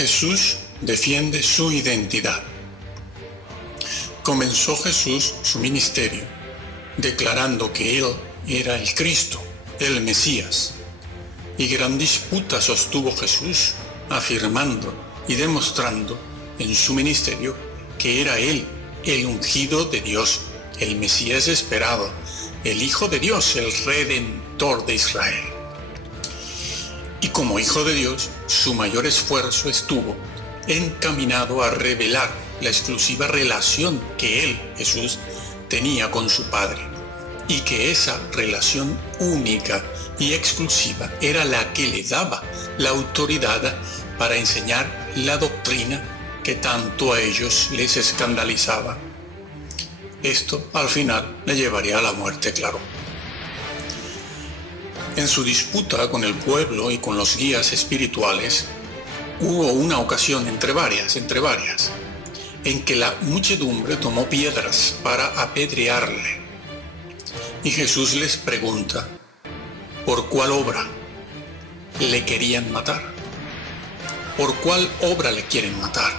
Jesús defiende su identidad. Comenzó Jesús su ministerio declarando que Él era el Cristo, el Mesías, y gran disputa sostuvo Jesús, afirmando y demostrando en su ministerio que era Él el ungido de Dios, el Mesías esperado, el Hijo de Dios, el Redentor de Israel. Y como Hijo de Dios, su mayor esfuerzo estuvo encaminado a revelar la exclusiva relación que Él, Jesús, tenía con su Padre, y que esa relación única y exclusiva era la que le daba la autoridad para enseñar la doctrina que tanto a ellos les escandalizaba. Esto al final le llevaría a la muerte, claro. En su disputa con el pueblo y con los guías espirituales, hubo una ocasión entre varias, en que la muchedumbre tomó piedras para apedrearle. Y Jesús les pregunta, ¿por cuál obra le querían matar? ¿Por cuál obra le quieren matar?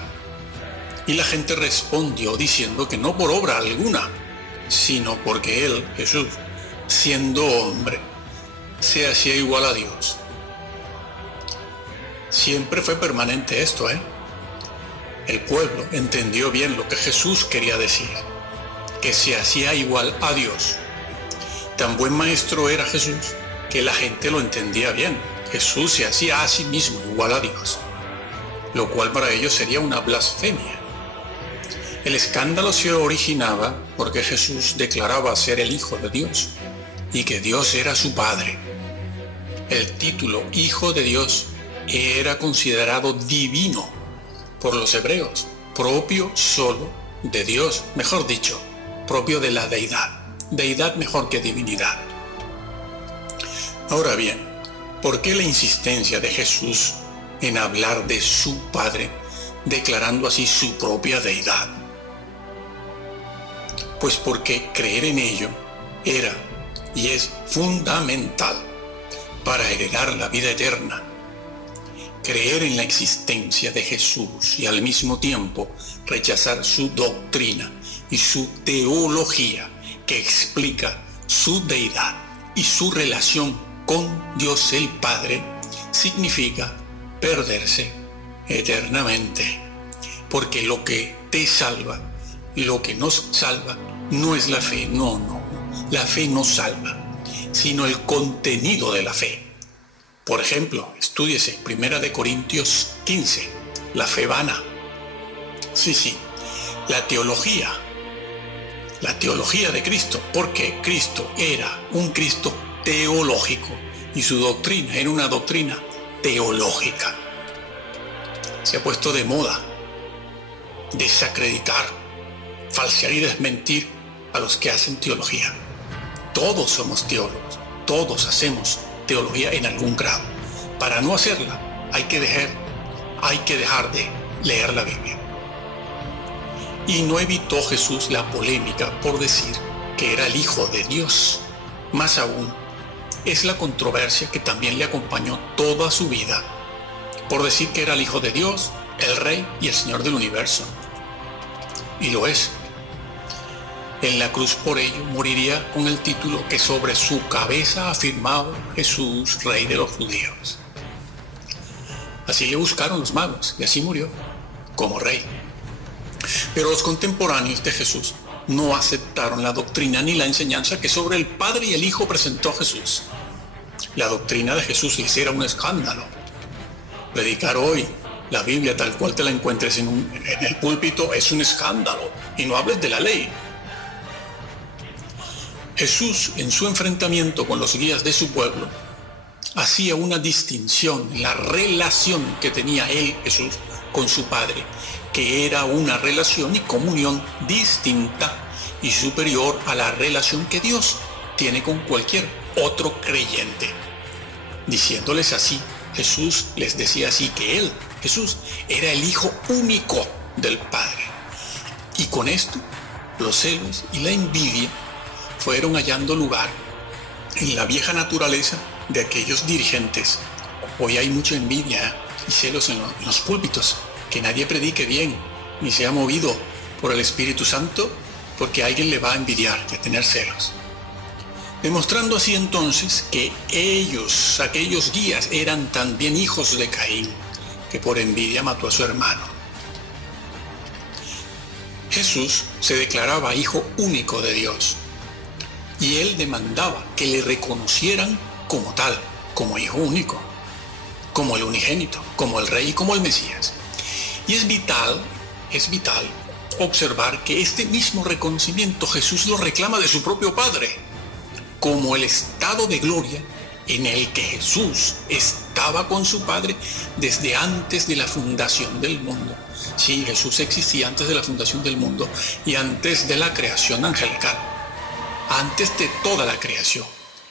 Y la gente respondió diciendo que no por obra alguna, sino porque Él, Jesús, siendo hombre, se hacía igual a Dios. Siempre fue permanente esto, El pueblo entendió bien lo que Jesús quería decir, que se hacía igual a Dios. Tan buen maestro era Jesús que la gente lo entendía bien. Jesús se hacía a sí mismo igual a Dios, lo cual para ellos sería una blasfemia. El escándalo se originaba porque Jesús declaraba ser el Hijo de Dios y que Dios era su Padre. El título Hijo de Dios era considerado divino por los hebreos, propio solo de Dios, mejor dicho, propio de la deidad, deidad mejor que divinidad. Ahora bien, ¿por qué la insistencia de Jesús en hablar de su Padre, declarando así su propia deidad? Pues porque creer en ello era y es fundamental para heredar la vida eterna. Creer en la existencia de Jesús y al mismo tiempo rechazar su doctrina y su teología que explica su deidad y su relación con Dios el Padre significa perderse eternamente. Porque lo que te salva, lo que nos salva, no es la fe, no. La fe no salva, sino el contenido de la fe. Por ejemplo, estúdiese 1 Corintios 15, la fe vana. Sí, la teología de Cristo, porque Cristo era un Cristo teológico y su doctrina era una doctrina teológica. Se ha puesto de moda desacreditar, falsear y desmentir a los que hacen teología. Todos somos teólogos, todos hacemos teología en algún grado. Para no hacerla hay que dejar de leer la Biblia. Y no evitó Jesús la polémica por decir que era el Hijo de Dios. Más aún, es la controversia que también le acompañó toda su vida, por decir que era el Hijo de Dios, el Rey y el Señor del universo. Y lo es. En la cruz por ello moriría con el título que sobre su cabeza afirmaba Jesús, Rey de los judíos. Así le buscaron los magos y así murió, como rey. Pero los contemporáneos de Jesús no aceptaron la doctrina ni la enseñanza que sobre el Padre y el Hijo presentó Jesús. La doctrina de Jesús les era un escándalo. Predicar hoy la Biblia tal cual te la encuentres en el púlpito es un escándalo, y no hables de la ley. Jesús, en su enfrentamiento con los guías de su pueblo, hacía una distinción en la relación que tenía él, Jesús, con su Padre, que era una relación y comunión distinta y superior a la relación que Dios tiene con cualquier otro creyente. Diciéndoles así, Jesús les decía así que él, Jesús, era el Hijo único del Padre. Y con esto, los celos y la envidia fueron hallando lugar en la vieja naturaleza de aquellos dirigentes. Hoy hay mucha envidia, y celos en los púlpitos, que nadie predique bien, ni sea movido por el Espíritu Santo, porque alguien le va a envidiar de tener celos. Demostrando así entonces que aquellos guías, eran también hijos de Caín, que por envidia mató a su hermano. Jesús se declaraba hijo único de Dios, y él demandaba que le reconocieran como tal, como hijo único, como el unigénito, como el rey y como el Mesías. Y es vital observar que este mismo reconocimiento Jesús lo reclama de su propio Padre, como el estado de gloria en el que Jesús estaba con su Padre desde antes de la fundación del mundo. Sí, Jesús existía antes de la fundación del mundo y antes de la creación angelical. Antes de toda la creación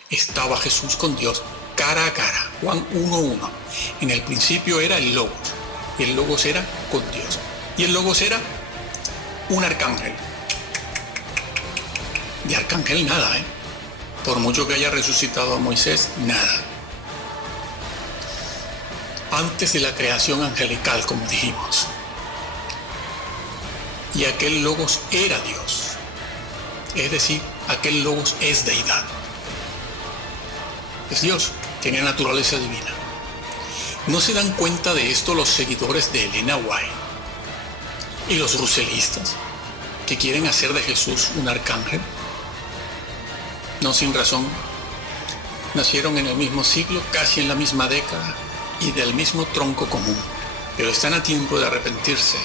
estaba Jesús con Dios cara a cara. Juan 1:1. En el principio era el Logos, y el Logos era con Dios, y el Logos era un arcángel. De arcángel nada, por mucho que haya resucitado a Moisés, nada. Antes de la creación angelical, como dijimos. Y aquel Logos era Dios. Es decir, aquel Logos es deidad. Es Dios, tiene naturaleza divina. ¿No se dan cuenta de esto los seguidores de Elena White y los russellistas, que quieren hacer de Jesús un arcángel? No sin razón. Nacieron en el mismo siglo, casi en la misma década y del mismo tronco común, pero están a tiempo de arrepentirse.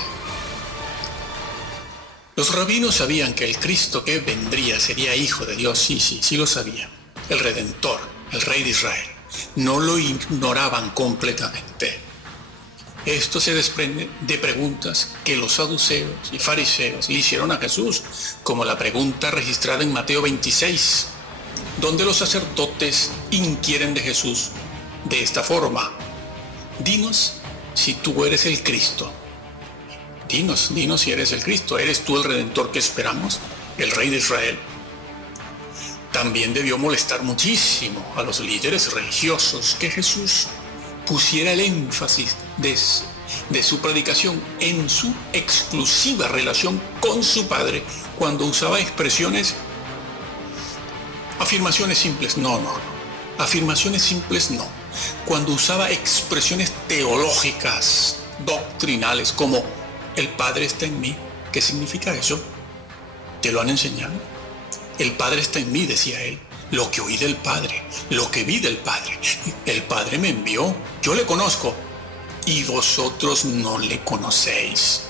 Los rabinos sabían que el Cristo que vendría sería hijo de Dios, sí lo sabían. El Redentor, el Rey de Israel. No lo ignoraban completamente. Esto se desprende de preguntas que los saduceos y fariseos le hicieron a Jesús, como la pregunta registrada en Mateo 26, donde los sacerdotes inquieren de Jesús de esta forma: dinos si tú eres el Cristo. Dinos si eres el Cristo. ¿Eres tú el Redentor que esperamos, el Rey de Israel? También debió molestar muchísimo a los líderes religiosos que Jesús pusiera el énfasis de su predicación en su exclusiva relación con su Padre, cuando usaba afirmaciones simples, afirmaciones simples no, cuando usaba expresiones teológicas, doctrinales, como el Padre está en mí. ¿Qué significa eso? ¿Te lo han enseñado? El Padre está en mí, decía él. Lo que oí del Padre, lo que vi del Padre. El Padre me envió, yo le conozco, y vosotros no le conocéis.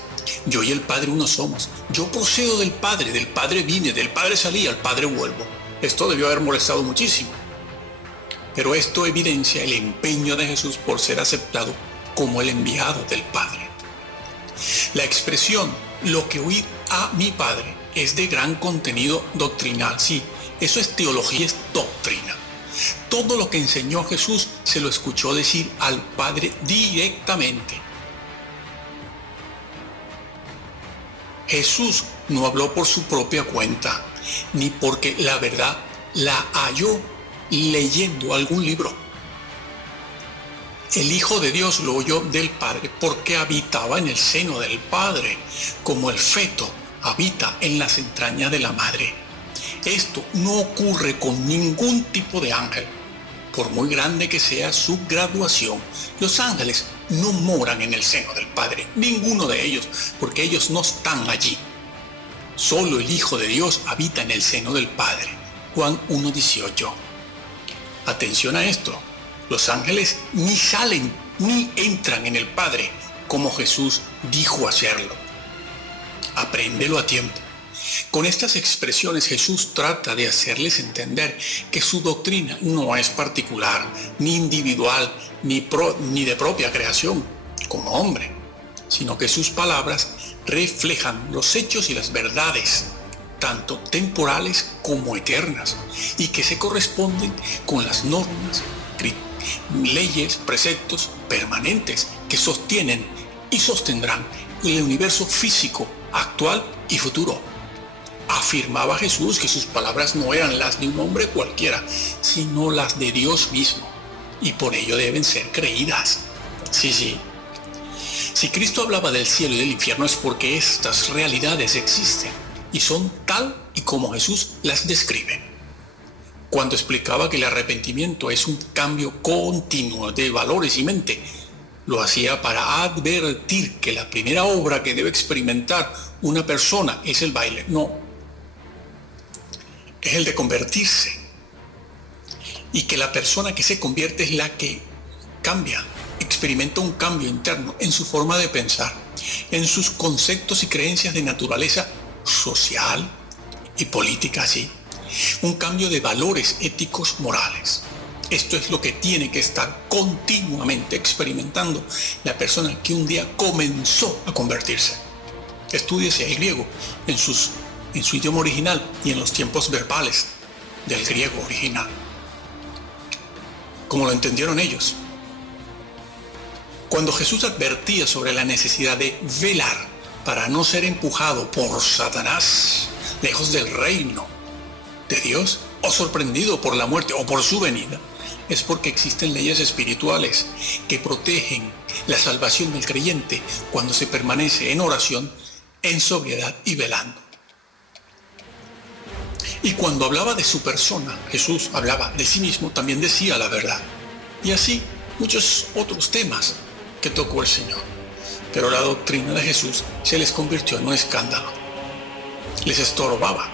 Yo y el Padre uno somos. Yo procedo del Padre vine, del Padre salí, al Padre vuelvo. Esto debió haber molestado muchísimo. Pero esto evidencia el empeño de Jesús por ser aceptado como el enviado del Padre. La expresión, lo que oí a mi Padre, es de gran contenido doctrinal. Sí, eso es teología, es doctrina. Todo lo que enseñó Jesús se lo escuchó decir al Padre directamente. Jesús no habló por su propia cuenta, ni porque la verdad la halló leyendo algún libro. El Hijo de Dios lo oyó del Padre porque habitaba en el seno del Padre, como el feto habita en las entrañas de la madre. Esto no ocurre con ningún tipo de ángel, por muy grande que sea su graduación. Los ángeles no moran en el seno del Padre, ninguno de ellos, porque ellos no están allí. Solo el Hijo de Dios habita en el seno del Padre. Juan 1:18. Atención a esto. Los ángeles ni salen ni entran en el Padre, como Jesús dijo hacerlo. Apréndelo a tiempo. Con estas expresiones Jesús trata de hacerles entender que su doctrina no es particular, ni individual, ni de propia creación, como hombre, sino que sus palabras reflejan los hechos y las verdades, tanto temporales como eternas, y que se corresponden con las normas, leyes, preceptos permanentes que sostienen y sostendrán el universo físico, actual y futuro. Afirmaba Jesús que sus palabras no eran las de un hombre cualquiera, sino las de Dios mismo, y por ello deben ser creídas. Sí, sí. Si Cristo hablaba del cielo y del infierno es porque estas realidades existen y son tal y como Jesús las describe. Cuando explicaba que el arrepentimiento es un cambio continuo de valores y mente, lo hacía para advertir que la primera obra que debe experimentar una persona es el baile. No, es el de convertirse. Y que la persona que se convierte es la que cambia, experimenta un cambio interno en su forma de pensar, en sus conceptos y creencias de naturaleza social y política, así. Un cambio de valores éticos morales. Esto es lo que tiene que estar continuamente experimentando la persona que un día comenzó a convertirse. Estúdiese el griego en su idioma original y en los tiempos verbales del griego original, como lo entendieron ellos. Cuando Jesús advertía sobre la necesidad de velar para no ser empujado por Satanás lejos del reino de Dios, o sorprendido por la muerte o por su venida, es porque existen leyes espirituales que protegen la salvación del creyente cuando se permanece en oración, en sobriedad y velando. Y cuando hablaba de su persona, Jesús hablaba de sí mismo, también decía la verdad. Y así muchos otros temas que tocó el Señor. Pero la doctrina de Jesús se les convirtió en un escándalo. Les estorbaba,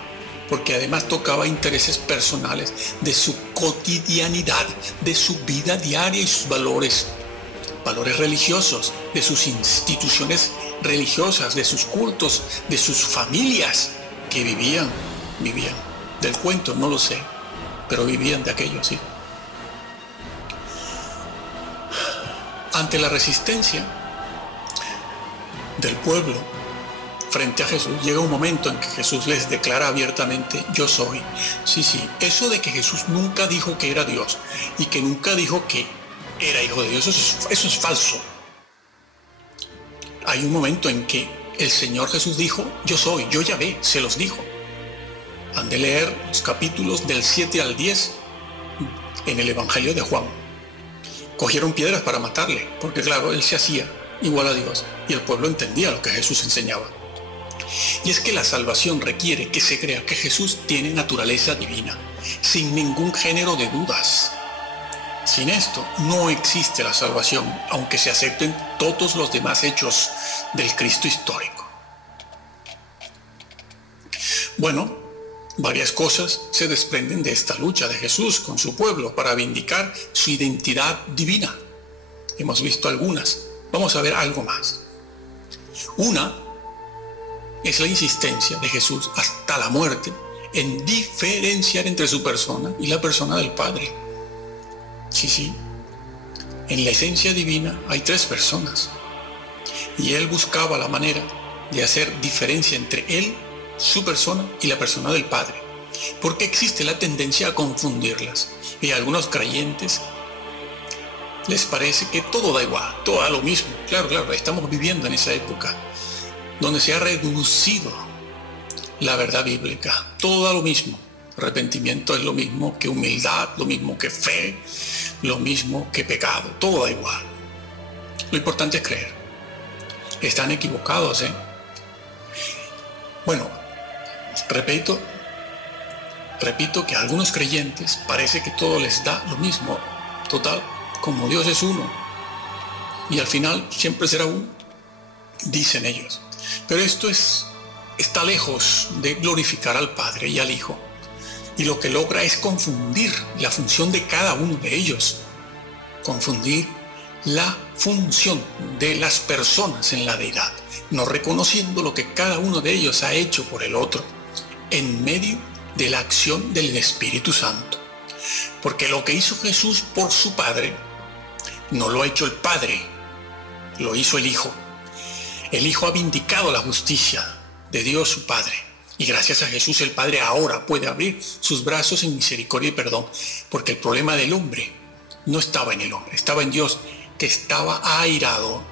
porque además tocaba intereses personales de su cotidianidad, de su vida diaria y sus valores religiosos, de sus instituciones religiosas, de sus cultos, de sus familias que vivían del cuento, no lo sé, pero vivían de aquello, sí. Ante la resistencia del pueblo frente a Jesús, llega un momento en que Jesús les declara abiertamente: yo soy. Sí, sí, eso de que Jesús nunca dijo que era Dios y que nunca dijo que era hijo de Dios, eso es falso. Hay un momento en que el Señor Jesús dijo: yo soy, yo Yahvé, se los dijo. Han de leer los capítulos del 7 al 10 en el Evangelio de Juan. Cogieron piedras para matarle, porque claro, él se hacía igual a Dios y el pueblo entendía lo que Jesús enseñaba. Y es que la salvación requiere que se crea que Jesús tiene naturaleza divina, sin ningún género de dudas. Sin esto no existe la salvación, aunque se acepten todos los demás hechos del Cristo histórico. Bueno, varias cosas se desprenden de esta lucha de Jesús con su pueblo para vindicar su identidad divina. Hemos visto algunas. Vamos a ver algo más. Una es la insistencia de Jesús hasta la muerte en diferenciar entre su persona y la persona del Padre. Sí, sí. En la esencia divina hay tres personas. Y él buscaba la manera de hacer diferencia entre él, su persona y la persona del Padre, porque existe la tendencia a confundirlas, y a algunos creyentes les parece que todo da igual, todo da lo mismo. Claro, estamos viviendo en esa época donde se ha reducido la verdad bíblica, todo da lo mismo. Arrepentimiento es lo mismo que humildad, lo mismo que fe, lo mismo que pecado, todo da igual. Lo importante es creer. Están equivocados, ¿eh? Bueno, repito que a algunos creyentes parece que todo les da lo mismo. Total, como Dios es uno y al final siempre será uno, dicen ellos. Pero esto está lejos de glorificar al Padre y al Hijo, y lo que logra es confundir la función de cada uno de ellos, confundir la función de las personas en la deidad, no reconociendo lo que cada uno de ellos ha hecho por el otro en medio de la acción del Espíritu Santo. Porque lo que hizo Jesús por su Padre no lo ha hecho el Padre, lo hizo el Hijo. El Hijo ha vindicado la justicia de Dios su Padre, y gracias a Jesús el Padre ahora puede abrir sus brazos en misericordia y perdón, porque el problema del hombre no estaba en el hombre, estaba en Dios, que estaba airado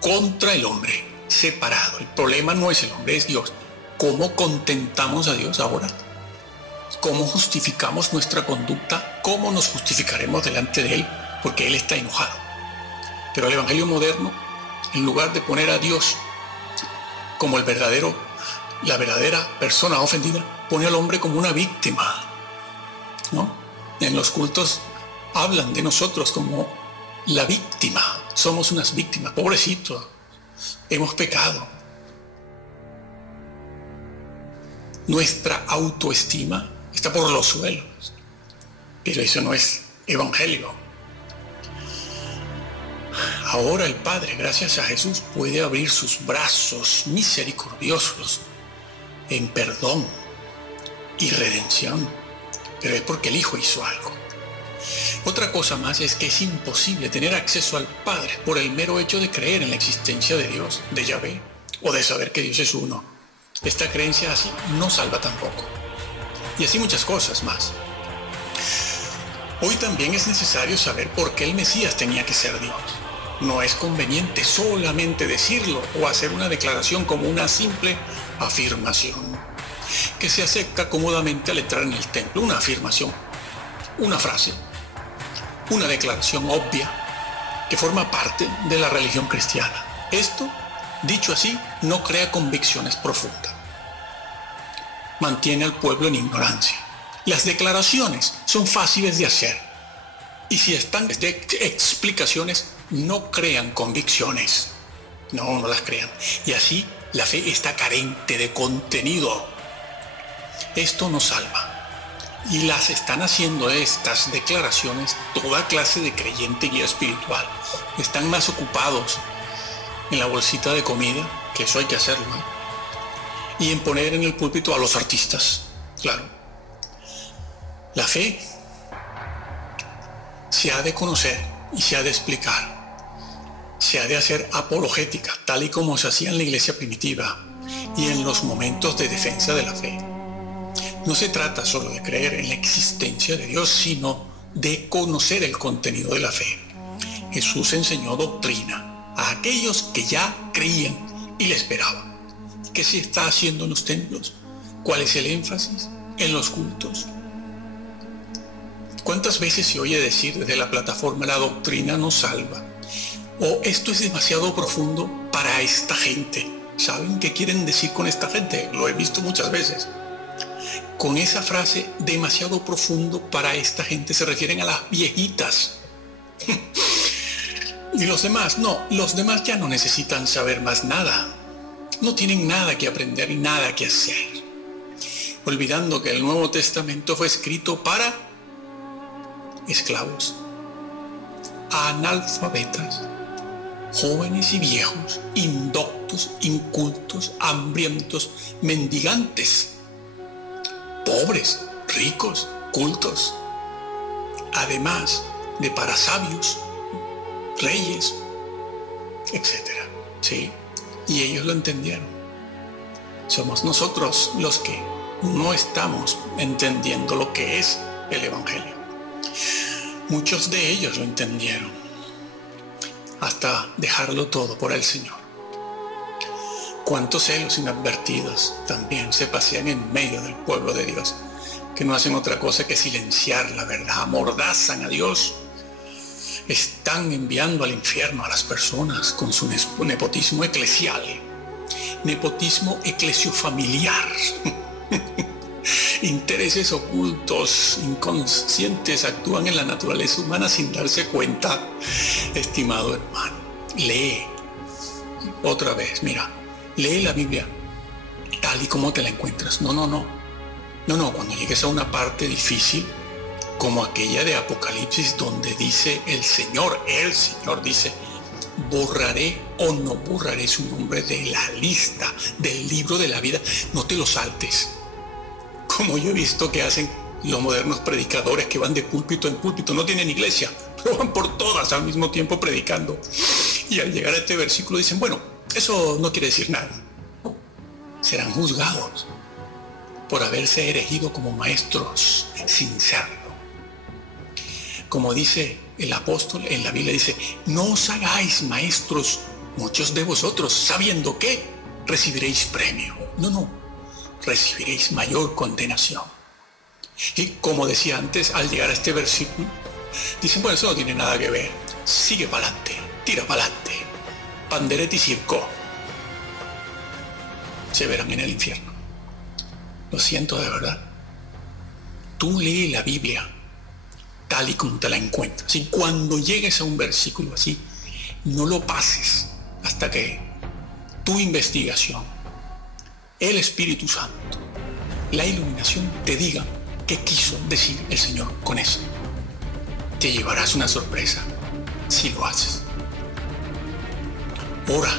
contra el hombre, separado. El problema no es el hombre, es Dios. ¿Cómo contentamos a Dios ahora? ¿Cómo justificamos nuestra conducta? ¿Cómo nos justificaremos delante de Él? Porque Él está enojado. Pero el evangelio moderno, en lugar de poner a Dios como la verdadera persona ofendida, pone al hombre como una víctima, ¿no? En los cultos hablan de nosotros como la víctima. Somos unas víctimas, pobrecito, hemos pecado. Nuestra autoestima está por los suelos, pero eso no es evangelio. Ahora el Padre, gracias a Jesús, puede abrir sus brazos misericordiosos en perdón y redención, pero es porque el Hijo hizo algo. Otra cosa más es que es imposible tener acceso al Padre por el mero hecho de creer en la existencia de Dios, de Yahvé, o de saber que Dios es uno. Esta creencia así no salva tampoco. Y así muchas cosas más. Hoy también es necesario saber por qué el Mesías tenía que ser Dios. No es conveniente solamente decirlo o hacer una declaración como una simple afirmación que se acepta cómodamente al entrar en el templo. Una afirmación, una frase, una declaración obvia que forma parte de la religión cristiana. Esto, dicho así, no crea convicciones profundas. Mantiene al pueblo en ignorancia. Las declaraciones son fáciles de hacer y si están de explicaciones no crean convicciones. No las crean. Y así la fe está carente de contenido. Esto no salva. Y las están haciendo estas declaraciones toda clase de creyente guía espiritual. Están más ocupados en la bolsita de comida, que eso hay que hacerlo, ¿eh? Y en poner en el púlpito a los artistas. Claro. La fe se ha de conocer y se ha de explicar. Se ha de hacer apologética, tal y como se hacía en la iglesia primitiva y en los momentos de defensa de la fe. No se trata solo de creer en la existencia de Dios, sino de conocer el contenido de la fe. Jesús enseñó doctrina a aquellos que ya creían y le esperaban. ¿Qué se está haciendo en los templos? ¿Cuál es el énfasis en los cultos? ¿Cuántas veces se oye decir desde la plataforma la doctrina no salva? O esto es demasiado profundo para esta gente. ¿Saben qué quieren decir con esta gente? Lo he visto muchas veces. Con esa frase, demasiado profundo para esta gente, se refieren a las viejitas. Y los demás, no, los demás ya no necesitan saber más nada. No tienen nada que aprender y nada que hacer. Olvidando que el Nuevo Testamento fue escrito para esclavos, analfabetas, jóvenes y viejos, indoctos, incultos, hambrientos, mendigantes, pobres, ricos, cultos, además de para sabios, reyes, etc. ¿Sí? Y ellos lo entendieron. Somos nosotros los que no estamos entendiendo lo que es el Evangelio. Muchos de ellos lo entendieron hasta dejarlo todo por el Señor. Cuántos celos inadvertidos también se pasean en medio del pueblo de Dios, que no hacen otra cosa que silenciar la verdad, amordazan a Dios, están enviando al infierno a las personas con su nepotismo eclesial, nepotismo eclesiofamiliar. Intereses ocultos, inconscientes, actúan en la naturaleza humana sin darse cuenta. Estimado hermano, lee otra vez, mira, lee la Biblia tal y como te la encuentras. No, cuando llegues a una parte difícil como aquella de Apocalipsis donde dice el Señor dice, borraré o no borraré su nombre de la lista del libro de la vida, no te lo saltes. Como yo he visto que hacen los modernos predicadores que van de púlpito en púlpito, no tienen iglesia, pero van por todas al mismo tiempo predicando. Y al llegar a este versículo dicen, bueno, eso no quiere decir nada. Serán juzgados por haberse erigido como maestros sin serlo. Como dice el apóstol en la Biblia, dice, no os hagáis maestros muchos de vosotros, sabiendo que recibiréis premio. No, recibiréis mayor condenación. Y como decía antes, al llegar a este versículo, dicen, bueno, eso no tiene nada que ver, sigue para adelante, tira para adelante. Pandereta y circo se verán en el infierno. Lo siento de verdad. Tú lee la Biblia tal y como te la encuentras. Y cuando llegues a un versículo así, no lo pases hasta que tu investigación, el Espíritu Santo, la iluminación te diga qué quiso decir el Señor con eso. Te llevarás una sorpresa si lo haces. Ora,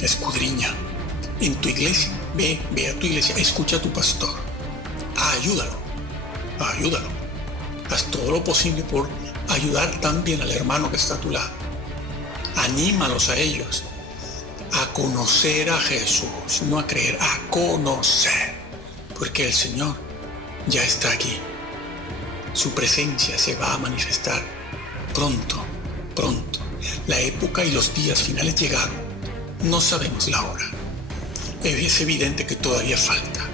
escudriña. En tu iglesia, ve a tu iglesia, escucha a tu pastor. Ayúdalo. Haz todo lo posible por ayudar también al hermano que está a tu lado. Anímalos a ellos a conocer a Jesús, no a creer, a conocer. Porque el Señor ya está aquí. Su presencia se va a manifestar pronto. La época y los días finales llegaron. No sabemos la hora. Es evidente que todavía falta.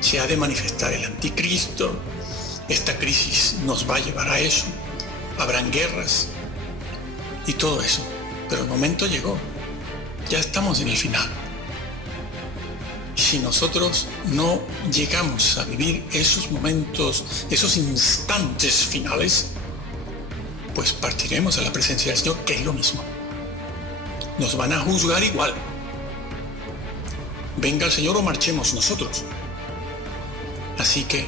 Se ha de manifestar el anticristo. Esta crisis nos va a llevar a eso. Habrán guerras y todo eso. Pero el momento llegó. Ya estamos en el final. Si nosotros no llegamos a vivir esos momentos, esos instantes finales, pues partiremos a la presencia del Señor, que es lo mismo. Nos van a juzgar igual. Venga el Señor o marchemos nosotros. Así que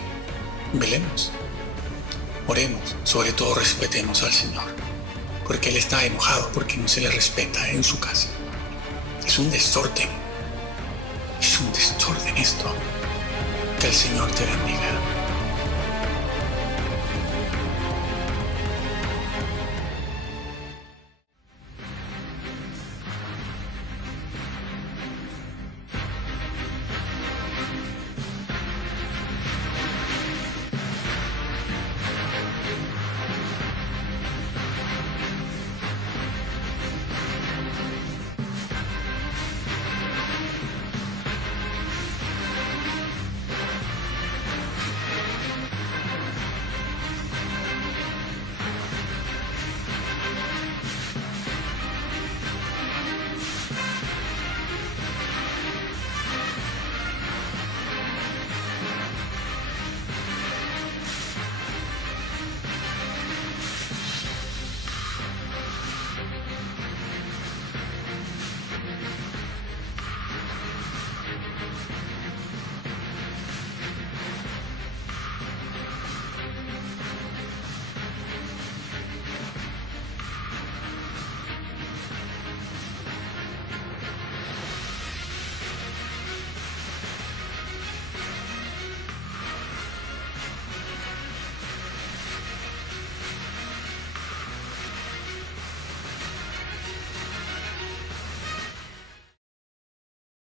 velemos, oremos, sobre todo respetemos al Señor, porque Él está enojado porque no se le respeta en su casa. Es un desorden esto. Que el Señor te bendiga.